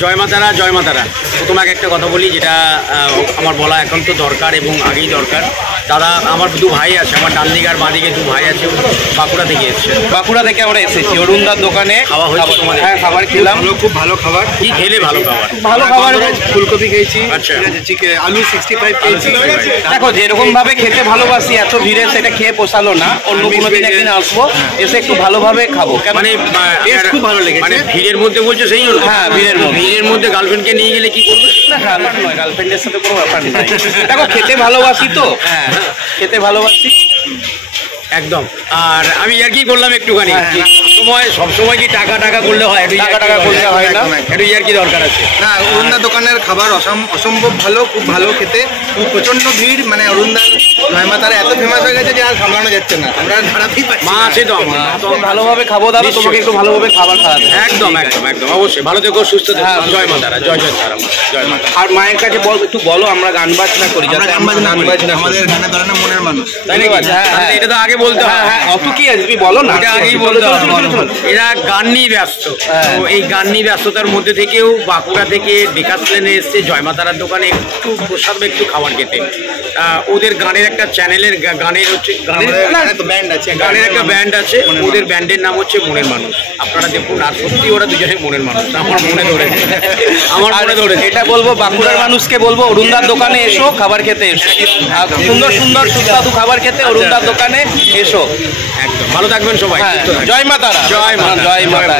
জয় মা তারা, জয় মা তারা। তোমাকে একটা কথা বলি, যেটা আমার বলা এখন তো দরকার এবং আগেই দরকার। দাদা, আমার দু ভাই আছে, আমার ডান দিকে আর বাঁ দিকে দু ভাই আছে, বাঁকুড়া থেকে এসছে। বাঁকুড়া থেকে আমরা এসেছি, অরুণদার দোকানে খাওয়া হয়েছে তোমাদের? হ্যাঁ, খাবার খেলাম, খুব ভালো খাবার। কি খেলে? ভালো খাবার, ভালো খাবার। ফুলকপি খেয়েছি, আচ্ছা, আলু 65 খেয়েছি। দেখো, যেরকম ভাবে খেতে ভালোবাসি, এত ভিড়ে সেটা খেয়ে পোষালো না। অন্য কোনো দিন একদিন আসবো, এসে একটু ভালোভাবে খাবো। মানে খুব ভালো লেগেছে। মানে ভিড়ের মধ্যে বলছো সেই জন্য? হ্যাঁ, ভিড়ের মধ্যে গার্লফ্রেন্ডকে নিয়ে গেলে কি করবে? না, গার্লফ্রেন্ড নয়, গার্লফ্রেন্ডের সাথে কোনো ব্যাপার নাই। দেখো, খেতে ভালোবাসি তো, হ্যাঁ, খেতে ভালোবাসি একদম। আর আমি আর কি করলাম একটুখানি, সবসময় কি টাকা টাকা করলে হয়? টাকা করলে হয় না, একটু ইয়ার কি দরকার আছে না। অরুণদা দোকানের খাবার অসম্ভব ভালো, খুব ভালো খেতে। প্রচন্ড ভিড়, মানে অরুণদার জয় মা তারা এত ফেমাস হয়ে গেছে যে আর সামলানো যাচ্ছে না। আমরা খারাপই পাচ্ছি। মা আছে তো আমার, তো ভালোভাবে খাবো দাদা, তোমাকে একটু ভালোভাবে খাবার খাওয়াতে। একদম একদম একদম, অবশ্যই। ভালো থেকো, সুস্থ থেকো। জয় মা তারা, জয় জয় তারা, জয় মা। আর মায়ের কাছে একটু বলো, আমরা গান বাজনা করি, যাতে আমাদের গানে ধরে না মনের মানুষ, তাই নাকি? এটা তো আগে বলতে হয়। হ্যাঁ, অত কি আছে, তুমি বলো না, এটা আগেই বলতে হবে। এরা গান নিয়ে ব্যস্ত, তো এই গান নিয়ে ব্যস্ততার মধ্যে থেকেও বাঁকুড়া থেকে ডেকাস প্লেনে এসছে জয় মা তারার দোকানে একটু প্রসাদ বা একটু খাবার খেতে। ওদের গানের একটা চ্যানেলের গানের হচ্ছে ব্যান্ড আছে, গানের একটা ব্যান্ড আছে, ওদের ব্যান্ডের নাম হচ্ছে মনের মানুষ। আপনারা দেখুন, আর সত্যি ওরা দুজনে মনের মানুষ, আমার মনে ধরেছে, আমার মনে ধরেছে। এটা বলবো বাঁকুড়ার মানুষকে, বলবো অরুণদার দোকানে এসো, খাবার খেতে এসো, সুন্দর সুন্দর সুস্বাদু খাবার খেতে অরুণদার দোকানে এসো। একদম ভালো থাকবেন সবাই। জয় মা তারা, জয় মা, জয় মা তারা।